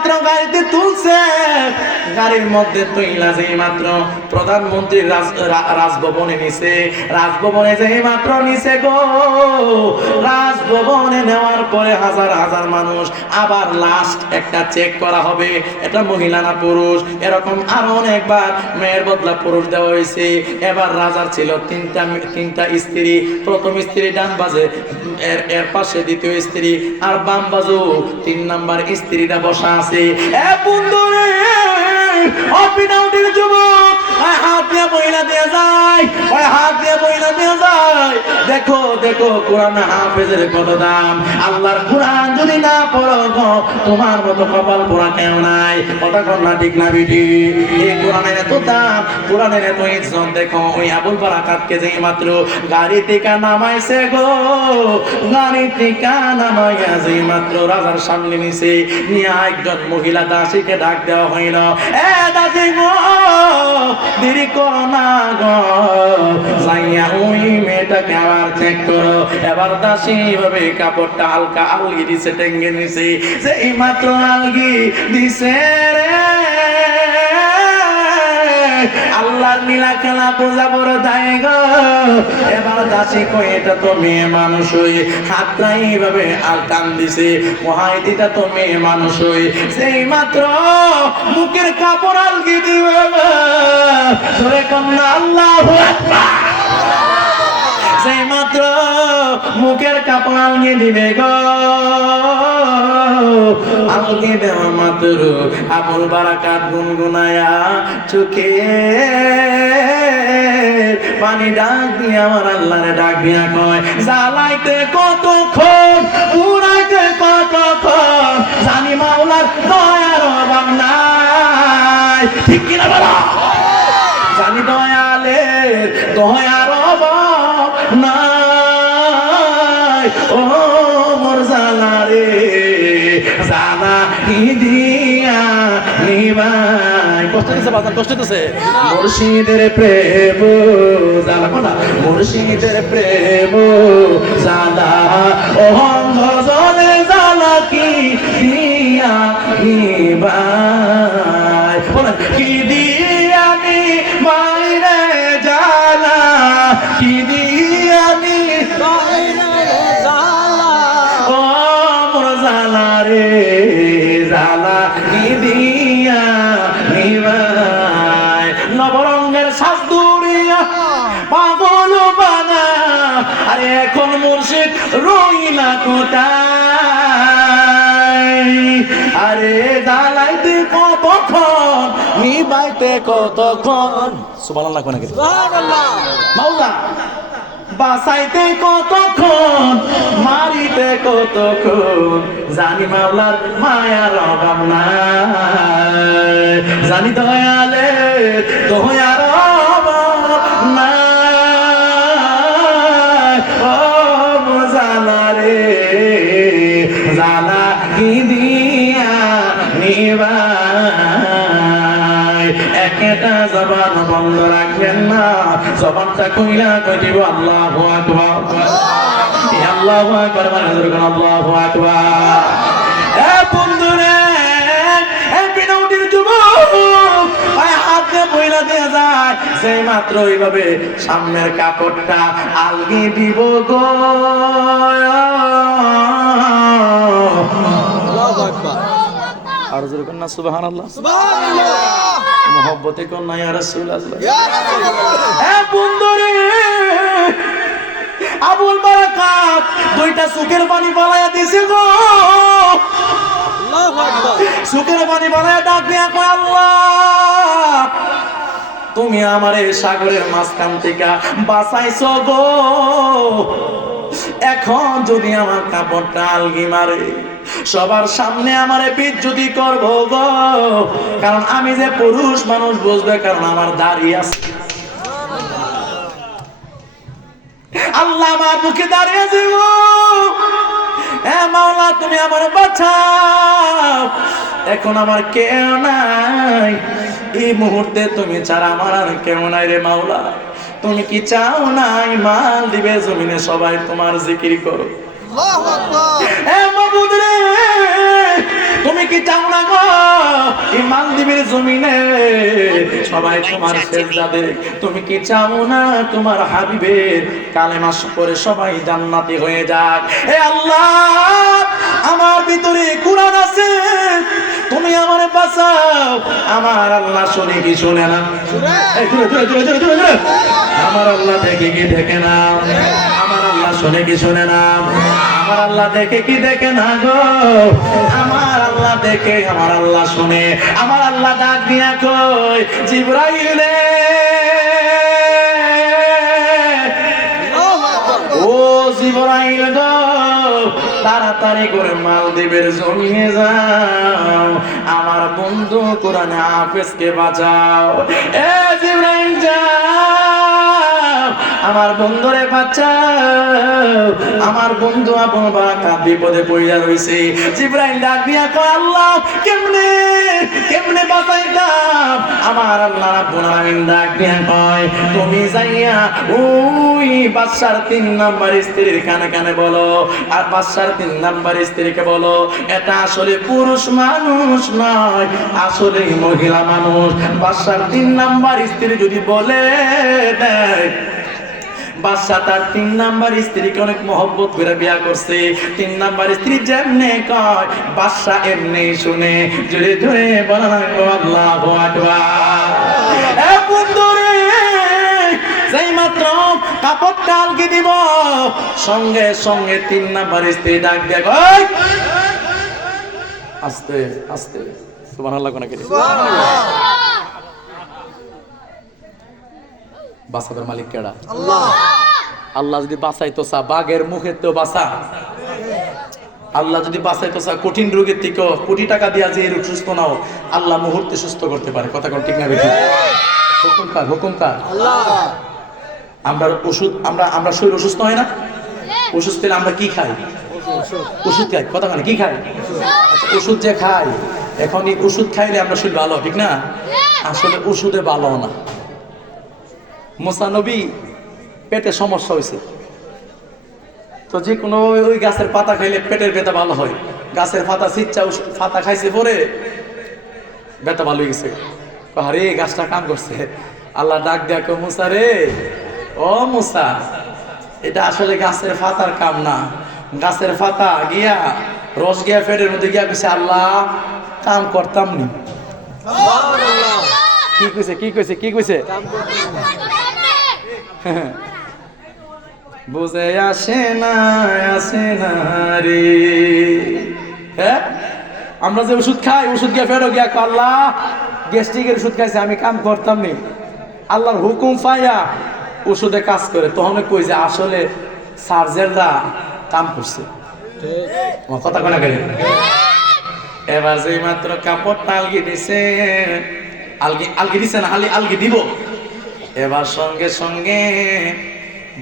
মাত্র গাড়িতে তুলছে, গাড়ির মধ্যে তুইলা যেই মাত্র প্রধানমন্ত্রীর রাজভবনে নিছে, রাজভবনে যেই মাত্র নিছে গো, রাজভবনে নেওয়ার পরে হাজার হাজার মানুষ, আবার লাস্ট একটা চেক করা হবে এটা মহিলা না পুরুষ, এরকম আরো অনেকবার মেয়ের বদলা পুরুষ দেওয়া হয়েছে। এবার রাজার ছিল তিনটা স্ত্রী, প্রথম স্ত্রী ডান বাজে, এর পাশে দ্বিতীয় স্ত্রী, আর বাম বাজু 3 নাম্বার স্ত্রীটা বসা আছে। এ বন্ধুরে অপিনাউটির যুবক হাত দিয়ে বইলা দিয়ে যায়, ওই হাত দিয়ে বইলা দিয়ে যায়। দেখো দেখো কোরআন হাফেজের কত দাম, আল্লাহর কোরআন যদি না পড়ো গো তোমার মতো কপাল পোড়া কেউ নাই। কথা কর না ঠিক না বিধি? এই কোরআনের এত দাম, কোরআনের এত ইজ্জত। দেখো ওই আবুল বারাকাতকে যেই মাত্র গাড়ি থেকে নামাইছে গো, গাড়ি থেকে নামাইয়া যেই মাত্র রাজার সামনে নিছে, নিয়ে একজন মহিলা দাসীকে ডাক দেওয়া হইল। এ দাসী গো দেরি করো না গো, যাইয়া ওই মেয়েটাকে আবার চেক করো। এবার দাসী ভাবে কাপড়টা হালকা আলগি দিছে, টেঙ্গে নিছে, সেই মাত্র আলগি দিছে রে আল্লাহর নীলা খেলা পূজা বড় দায় গো। এবার দাসী কই এটা তো মেয়ে মানুষ হই, হাতটা এইভাবে আর টান দিছে, মহাইতিটা তো মেয়ে মানুষ হই, সেই মাত্র মুখের কাপড় আলগি দিবে ধরে কন্যা আল্লাহু আকবার, সেই মাত্র মুখের কাপড় আলগি দিবে গো। আলগি দেওয়া মাত্র আবুল বারাকাত গুনগুনায়া চোখে পানি ডাক দিয়ে আমার আল্লাহরে ডাক দিয়া কয়, জ্বালাইতে কতক্ষণ পুরাইতে কতক্ষণ, জানি মাওলার দয়ার অভাব নাই। ঠিক কিনা বলো? জানি দয়ালের দয়ার অভাব নাই। ও মোর জালা রে জালা দিয়া নিবাই, কষ্ট দিছে বাজার, কষ্ট দিছে। মুর্শিদের প্রেম জালা কোনা, মুর্শিদের প্রেম জালা অহঙ্গ জলে জালা কি দিয়া নিবাই, বলেন কি দিয়া নিবাই রে জালা, কি দিয়া নিবাই রে জালা, ও মোর জালা রে জালা কি দিয়া নিবাই। নবরঙ্গের সাজদুরিয়া পাগল বানা, আরে এখন মুর্শিদ রইলা কোথায়, আরে জ্বালাইতে কতক্ষণ নিবাইতে কতক্ষণ, সুবহানাল্লাহ কোন নাকি সুবহানাল্লাহ, মাওলা বাসাইতে কতক্ষণ মারিতে কতক্ষণ, জানি মাওলার মায়ার অভাব নাই, জানি দয়ালের দয়ার অভাব নাই। ও জালা রে জালা কি দিয়া নিবাই, একটা জবান বন্ধ রাখবেন না, জবানটা কইলা কইব আল্লাহু আকবার, আল্লাহু আকবার, আল্লাহু আকবার। এ বন্ধুরে এ বিনৌটির যুবক হাতে বইলা দিয়ে যায়, সেই মাত্র এইভাবে সামনের কাপড়টা আলগি দিব গো, আল্লাহু আকবার, আর জোরে কন্না সুবহানাল্লাহ, সুবহানাল্লাহ, মোহব্বতে কন্না ইয়া রাসূলুল্লাহ, ইয়া রাসূলুল্লাহ। এ বন্ধুরে আবুল বারাকাত দুইটা চোখের পানি বালায়া দিছে গো, আল্লাহু আকবার, চোখের পানি বালায়া ডাক দিয়া কয়, আল্লাহ তুমি আমারে সাগরের মাঝখান থেকে বাঁচাইছো গো, এখন যদি আমার কাপড়টা আলগি মারে সবার সামনে আমারে বিচ্যুতি করবো গো, কারণ আমি যে পুরুষ মানুষ বুঝবে, কারণ আমার দাড়ি আছে। আল্লাহ আমার মুখে দাঁড়িয়ে দিব, এ মাওলা তুমি আমার বাঁচাও, এখন আমার কেউ নাই, এই মুহূর্তে তুমি ছাড়া আমার আর কেউ নাই রে মাওলা। তুমি কি চাও নাই মাল দিবে জমিনে সবাই তোমার জিকির করো, আল্লাহু আকবার। এ মাবুদ রে তুমি কি চাও না গো এই মালদ্বীপের জমিনে সবাই তোমার সেজদা দেয়? তুমি কি চাও না তোমার হাবিবের কালেমা পড়ে সবাই জান্নাতি হয়ে যাক? হে আল্লাহ, আমার ভিতরে কুরআন আছে, তুমি আমারে বাঁচাও। আমার আল্লাহ শুনে কি শুনে না? আমার আল্লাহ দেখে কি দেখে না? আমার আল্লাহ শুনে কি শুনে না? আমার আল্লাহ দেখে কি দেখে না গো? আমার আল্লাহ দেখে, আমার আল্লাহ শুনে। আমার আল্লাহ ডাক দিয়া কই, জিবরাইল রে, ও জিবরাইল গো, তাড়াতাড়ি করে মালদ্বীপের জমিনে যাও, আমার বন্ধু কোরআনে হাফেজকে বাঁচাও। এ জিবরাইল যাও, আমার বন্ধুরে বাঁচাও, আমার বন্ধু আপন বাঁকা বিপদে পড়িয়া রইছে। জিবরাইল ডাক দিয়া কয়, আল্লাহ কেমনে কেমনে বাঁচাইতাম? আমার আল্লাহ রাব্বুল আলামিন ডাক দিয়া কয়, তুমি যাইয়া ওই বাদশার 3 নাম্বার স্ত্রীর কানে কানে বলো, আর বাদশার 3 নাম্বার স্ত্রীকে বলো, এটা আসলে পুরুষ মানুষ নয়, আসলে মহিলা মানুষ। বাদশার 3 নাম্বার স্ত্রী যদি বলে দেয়, বাদশা তার 3 নাম্বার স্ত্রীকে অনেক মহব্বত করে বিয়া করছে, 3 নাম্বার স্ত্রী যেমনে কয় বাদশা এমনি শুনে। জোরে জোরে বলেন আল্লাহু আকবার। এ বন্ধুরে, যেই মাত্র কাপড়টা আলগি দিব, সঙ্গে সঙ্গে 3 নাম্বার স্ত্রী ডাক দেয়, ওই আস্তে আস্তে, সুবহানাল্লাহ কোন করে বাঁচাবার মালিক কেডা? আল্লাহ। আল্লাহ যদি বাঁচাইতো চা বাঘের মুখে তো বাঁচা, আল্লাহ যদি বাঁচাইতো চা কঠিন রোগের থেকে কোটি টাকা দিয়া যে রোগ সুস্থ নাও, আল্লাহ মুহূর্তে সুস্থ করতে পারে। কথা কোন ঠিক না বেঠিক? হুকুম কার? হুকুম কার? আল্লাহ। আমরা ওষুধ, আমরা শরীর অসুস্থ হয় না? অসুস্থ হলে আমরা কি খাই? ওষুধ খাই। কথা মানে কি খাই? ওষুধ যে খাই, এখন এই ওষুধ খাইলে আমরা শরীর ভালো, ঠিক না? আসলে ওষুধে ভালো না। মুসা নবী পেটে সমস্যা হয়েছে, তো যে কোনো ওই গাছের পাতা খাইলে পেটের ব্যথা ভালো হয়। গাছের পাতা সিচ্চা পাতা খাইছে পরে ব্যথা ভালো হয়ে গেছে। আরে গাছটা কাম করছে। আল্লাহ ডাক দেয়া কো, মুসা রে, ও মুসা, এটা আসলে গাছের পাতার কাম না। গাছের পাতা গিয়া রস গিয়া পেটের মধ্যে গিয়া কইছে, আল্লাহ কাম করতাম নি। কি কইছে? কি কইছে? কি কইছে? বুঝে আসে না রে। হ্যাঁ, আমরা যে ওষুধ খাই, ওষুধ গিয়ে ফেরো গিয়া আল্লাহ গ্যাস্ট্রিকের ওষুধ খাইছে, আমি কাম করতাম নি। আল্লাহর হুকুম পাইয়া ওষুধে কাজ করে, তখন কই যে আসলে সার্জেনরা কাম করছে। কথা কোনা গেলে এবার যে মাত্র কাপড়টা আলগি দিছে, আলগি দিছে না, আলগি দিব, এবার সঙ্গে সঙ্গে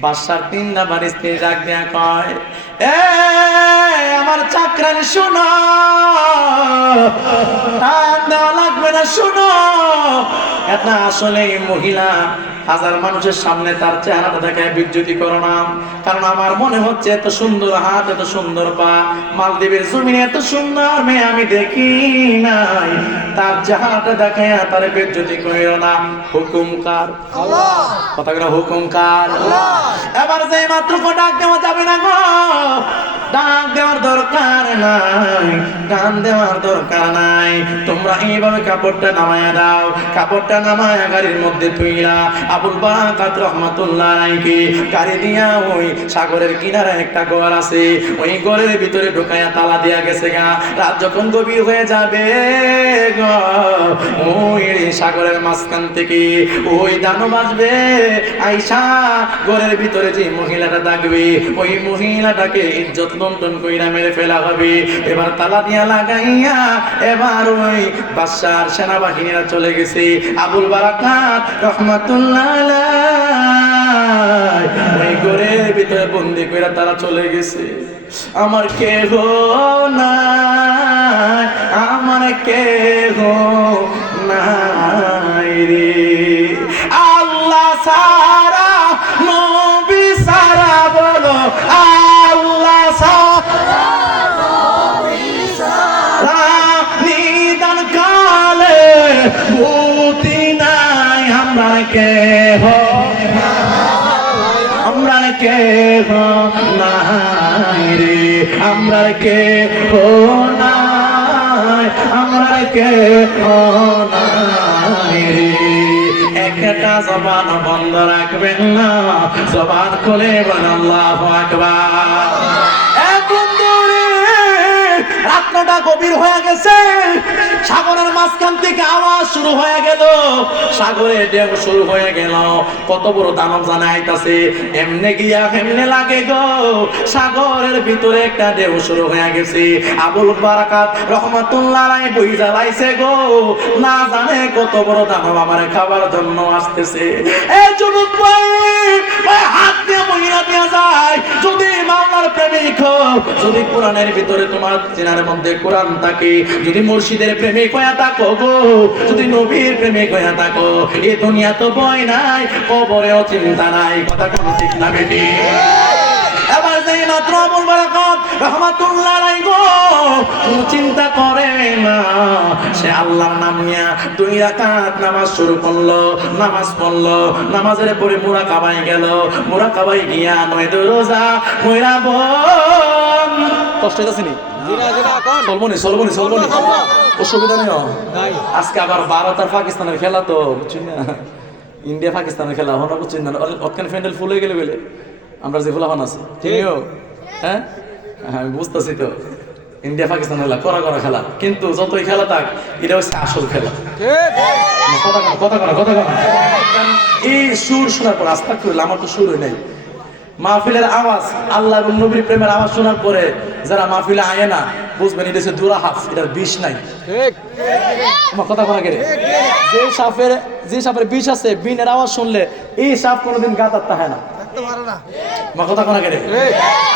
বাদশার 3 নাম্বার স্ত্রী ডাক দেয়া কয়, এ আমার চাকরানি শোনো, টান দেওয়া লাগবে না, শোনো, এটা আসলে মহিলা। হাজার মানুষের সামনে তার চেহারাটা দেখায় বিচ্যুতি করো না, কারণ আমার মনে হচ্ছে এত সুন্দর হাত, এত সুন্দর পা, মালদ্বীপের জমিনে এত সুন্দর মেয়ে আমি দেখি নাই। তার চেহারাটা দেখায় তার বিচ্যুতি করিও না। হুকুম কার? আল্লাহ। কথা বলা, হুকুম কার? আল্লাহ। এবার যে মাত্র ডাক দেওয়া যাবে না গো, ডাক দেওয়ার দরকার নাই, গান দেওয়ার দরকার নাই। তোমরা এইভাবে কাপড়টা নামায়া দাও। কাপড়টা নামায়া গাড়ির মধ্যে তুইলা আবুল বারাকাত রাহমাতুল্লাহ আলাইহি গাড়ি দিয়া ওই সাগরের কিনারে একটা ঘর আছে, ওই ঘরের ভিতরে ঢুকায়া তালা দিয়া গেছে গা। রাত যখন গভীর হয়ে যাবে গো, ওই সাগরের মাঝখান থেকে ওই দানব আসবে, আইসা ঘরের ভিতরে যে মহিলাটা থাকবে, ওই মহিলাটাকে ইজ্জত লন্ডন কইরা মেরে ফেলা হবে। এবার তালা দিয়া লাগাইয়া এবার ওই বাদশার সেনাবাহিনীরা চলে গেছে। আবুল বারাকাত রাহমাতুল্লাহ আলাইহি ওই ঘরের ভিতরে বন্দি কইরা তারা চলে গেছে। আমার কেহ নাই, আমার কেহ নাই রে, আল্লাহ সারা, নবী সারা, বলো আল্লাহ সারা, নবী সারা, নাই রে, আমরা কে নাই, আমরা কে নাই রে। একটা জবান বন্ধ রাখবেন না, জবান খুলে বলেন আল্লাহু আকবার। রাতটা গভীর হয়ে গেছে, সাগরের মাঝখান থেকে আওয়াজ শুরু হয়ে গেল, সাগরে ঢেউ শুরু হয়ে গেল। কত বড় দানব জানে আইতাছে, এমনে গিয়া এমনে লাগে গো, সাগরের ভিতরে একটা ঢেউ শুরু হয়ে গেছে। আবুল বারাকাত রহমাতুল্লাহ আলাইহি বই জ্বালাইছে গো, না জানে কত বড় দানব আমারে খাবার জন্য আসতেছে। এই যুবক ভাই হাত দিয়ে মহিলা দিয়া যায়, যদি মাওলার প্রেমিক হও, যদি কোরআনের ভিতরে তোমার চেনার মধ্যে কোরআন থাকে, যদি মুর্শিদের প্রেমিক হয়ে থাকো গো, যদি নবীর প্রেমিক হয়ে থাকো, এই দুনিয়া তো ভয় নাই, কবরেও চিন্তা নাই। কথা কোনো ঠিক না বেটি? এবার যেই মাত্র আবুল বারাকাত রহমাতুল্লাহ আলাইহি গো কোনো চিন্তা করে না, সে আল্লাহর নাম নিয়া 2 রাকাত নামাজ শুরু করলো, নামাজ পড়লো, নামাজের পরে মুরাকাবায় গেল, মুরাকাবায় গিয়া 9 রোজা কইরা বল। কষ্ট হইতাছে নি? চলবনি অসুবিধা নেই। আজকে আবার ভারত আর পাকিস্তানের খেলা, তো বুঝছেন না, ইন্ডিয়া পাকিস্তানের খেলা হন, বুঝছেন না, ওখানে প্যান্ডেল ফুল হয়ে গেলে বলে আমরা যে ফুলাফান আছে, ঠিকও হ্যাঁ আমি বুঝতেছি তো, ইন্ডিয়া পাকিস্তান খেলা করা খেলা, কিন্তু যতই খেলা থাক এটা হচ্ছে আসল খেলা। কথা করা এই সুর শোনার পর আস্থা করলে আমার তো সুর হয় নাই, মাহফিলের আওয়াজ, আল্লাহ এবং নবীর প্রেমের আওয়াজ শোনার পরে যারা মাহফিলে আয় না, বুঝবেন এটা হচ্ছে দুরাহাফ, এটার বিষ নাই। আমার কথা করা গেলে যে সাপের বিষ আছে, বিনের আওয়াজ শুনলে এই সাপ কোনোদিন গাতার তাহে না। কথা করা গেলে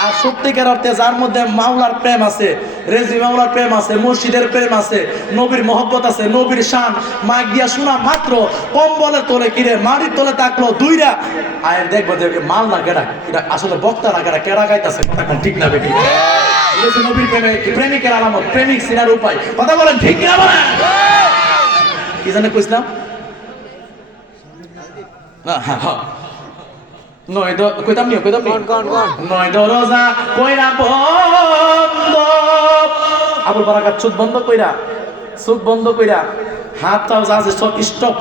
আর সত্যিকার অর্থে যার মধ্যে মাওলার প্রেম আছে, রেজি মাওলার প্রেম আছে, মুর্শিদের প্রেম আছে, নবীর মহব্বত আছে, নবীর শান মাইক দিয়া শোনা মাত্র কম্বলের তলে কিরে মাটির তলে তাকলো দুইরা আয় দেখবো যে মাল না কেডা, এটা আসলে বক্তা না কেডা গাইতাছে। কথা ঠিক না বেটি? নবীর প্রেমিকের আলামত, প্রেমিক সিনার উপায়। কথা বলেন ঠিক না বলেন? কি জানে কইছিলাম না? হ্যাঁ নয় রোজা কইরা বন্ধ, আবুল বারাকাত চোখ বন্ধ কইরা হাতটাও যা আছে সব স্টপ,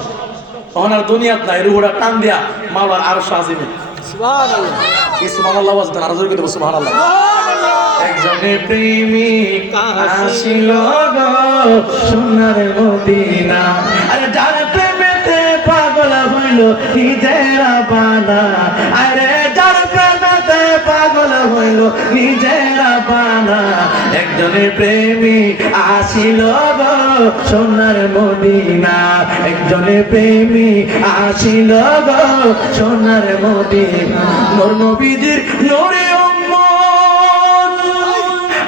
ওনার দুনিয়াত নাই, রুহুটা টান দিয়া মাওলার আরশ আজিমে সুবহানাল্লাহ ওয়াজদান আরজ করে দেব সুবহানাল্লাহ। একজনে প্রেমিক আসিল গো সোনার মদিনা, আরে যার প্রেমেতে পাগল হইল নিজেরা বানা, আরে যার প্রেমেতে পাগল হইল নিজেরা বানা। একজনে প্রেমিক আসিল গো সোনার মদিনা, একজনে প্রেমিক আসিল গো সোনার মদিনা। নূর নবীজির নূরে উম্মত,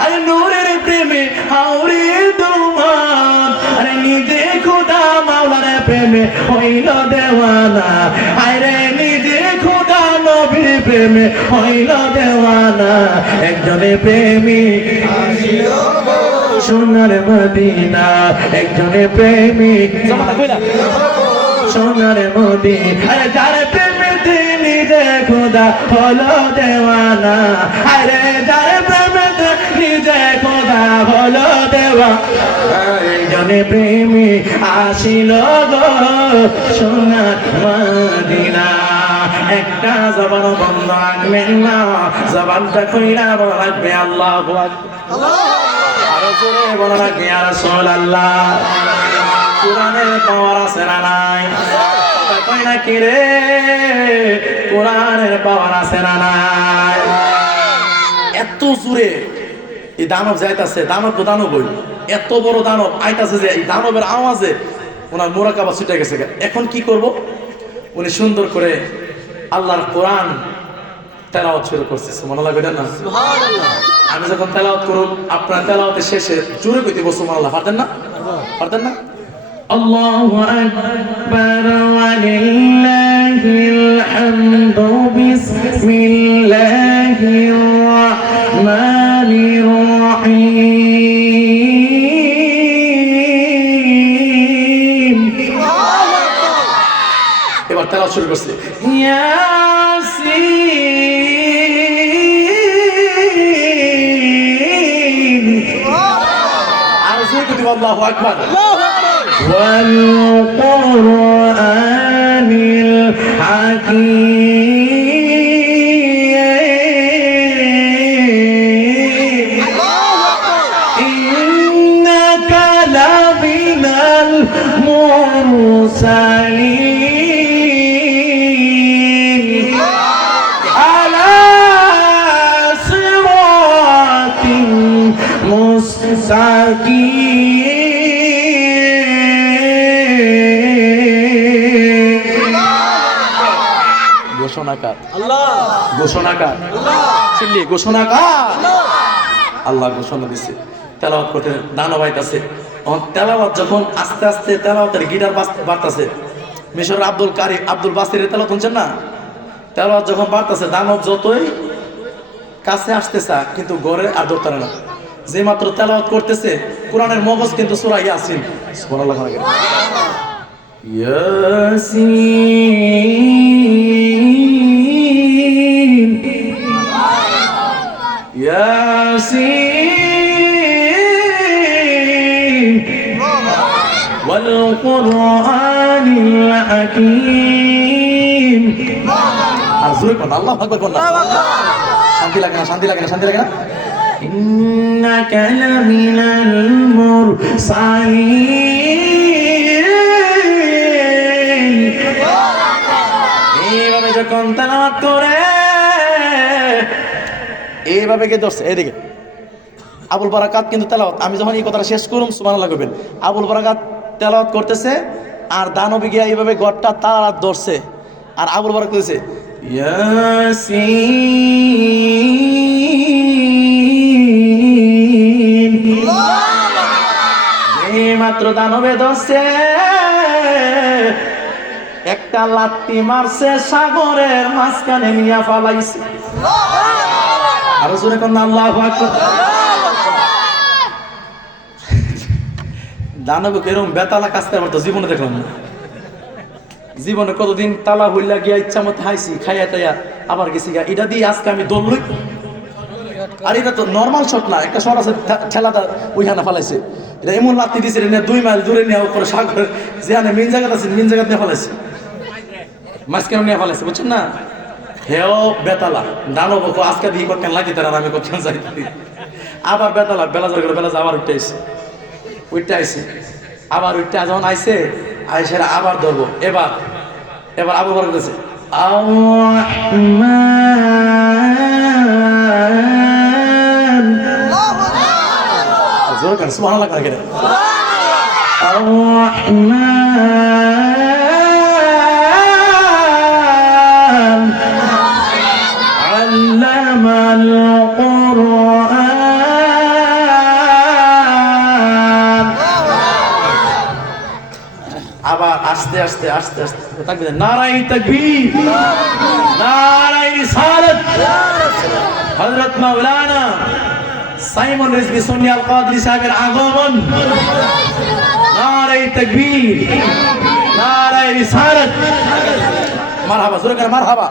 আরে নূরের প্রেমে হাওরে দুমান, আরে নিজে খোদা মাওলার প্রেমে হইল দেওয়ানা, আরে নিজে খোদা নবীর প্রেমে হইল দেওয়ানা। একজনে প্রেমিক আসিল গো সোনার মদিনা, একজনে প্রেমিক সোনার মদিনা, আরে যার প্রেমেতে নিজে খোদা হলো দেওয়ানা, আরে যার প্রেমেতে নিজে খোদা হলো দেওয়ানা। একজনে প্রেমিক আসিল গো সোনার মদিনা। একটা জবান বন্ধ রাখবেন না, জবানটা কইরা বলা রাখবে আল্লাহু আকবার, আরো জোরে বলা রাখবে ইয়া রাসূলুল্লাহ। কোরআনের পাওয়ার আছে না নাই? কই না কি রে, কোরআনের পাওয়ার আছে না নাই? এত জোরে এই দানব যাইতাছে, দানব বই এত বড় দানব আইতাছে যে এই দানবের আওয়াজে ওনার মুরাকাবা ছুটে গেছে। এখন কি করব? উনি সুন্দর করে আল্লাহর কোরআন তেলাওয়াত শুরু করছে। সুবহানাল্লাহ কইতেন না? সুবহানাল্লাহ। আমি যখন তেলাওয়াত করব, আপনার তেলাওয়াতের শেষে জোরে কইতে বসো সুবহানাল্লাহ, পারতেন না? পারতেন না? আল্লাহু আকবার ওয়া লিল্লাহিল হামদু বিসমিল্লাহির রাহমানির রাহিম। এবার তেলাওয়াত শুরু করছে। ইয়াসিন আল্লাহু আকবার। ঘোষণাকার আল্লাহ, ঘোষণাকার চিল্লি ঘোষণাকার আল্লাহ ঘোষণা দিছে। তেলাওয়াত করতে দানব আইতাছে, তেলাওয়াত যখন আস্তে আস্তে তেলাওয়াতের গিটার বাড়তাছে, মিশর আব্দুল বাসিরের তেলাওয়াত শুনছেন না, তেলাওয়াত যখন বাড়তাছে দানব যতই কাছে আসতেছে কিন্তু গড়ে আর ধরতে না। যে মাত্র তেলাওয়াত করতেছে কোরআনের মগজ কিন্তু সূরা ইয়াসিন, সুবহানাল্লাহ ইয়াসিন ইয়াসিন ওয়াল কুরআনিল হাকীম। আর জোরে কোন আল্লাহু আকবার কোন, শান্তি লাগে না, শান্তি লাগে না, শান্তি লাগে না। ইন্নাকা লামিনাল মুরসালিন। এইভাবে যখন তেলাওয়াত করে এইভাবে কে ধরছে, এদিকে আবুল বারাকাত কিন্তু তেলাওয়াত, আমি যখন এই কথাটা শেষ করুম সুবহানাল্লাহ কইবেন। আবুল বারাকাত তেলাওয়াত করতেছে আর দানবী গিয়া এইভাবে গড়টা তার ধরছে, আর আবুল বারাকাত কইছে ইয়াসিন। মাত্র দানবে ধরছে একটা লাত্তি মারছে, সাগরের মাঝখানে নিয়া ফালাইছে। আরো জোরে কোন আল্লাহু আকবার। দানব এরকম বেতালা কাজ করার মতো জীবনে দেখলাম না। জীবনে কতদিন তালা হইলা গিয়া ইচ্ছা মতো খাইছি, খাইয়া টাইয়া আবার গেছি গা, এটা দিয়ে আজকে আমি দৌড়লই। আর এটা তো নর্মাল শট না, একটা শট আছে ঠেলাটা ওইখানে ফালাইছে, এটা এমন লাত্তি দিয়েছে 2 মাইল দূরে নিয়ে উপরে সাগর যেখানে মেন জায়গা আছে মেন জায়গা নিয়ে ফালাইছে, মাঝখানে নিয়ে ফালাইছে, বুঝছেন না। হেও বেতালা দানব আজকে দিয়ে করতেন লাগি তারা, আমি করতেন যাই। আবার বেতালা বেলাজার করে বেলাজ আবার উঠতে আইছে, উঠতে আইছে, আবার উঠতে যখন আইছে আইসে আবার ধরবো। এবার আবু বকর বলেছে জোর করে সুবহানাল্লাহ করে গেলেন। আবার আস্তে আস্তে আস্তে আস্তে তাকবীর, নারায়ে তাকবীর, নারায়ে রিসালাত, হযরত মাওলানা সাইমন রিজভী সুন্নি আল কাদরি সাহেবের আগমন। নারায়ে তাকবীর, নারায়ে রিসালাত, মারহাবা, জোরে করে মারহাবা।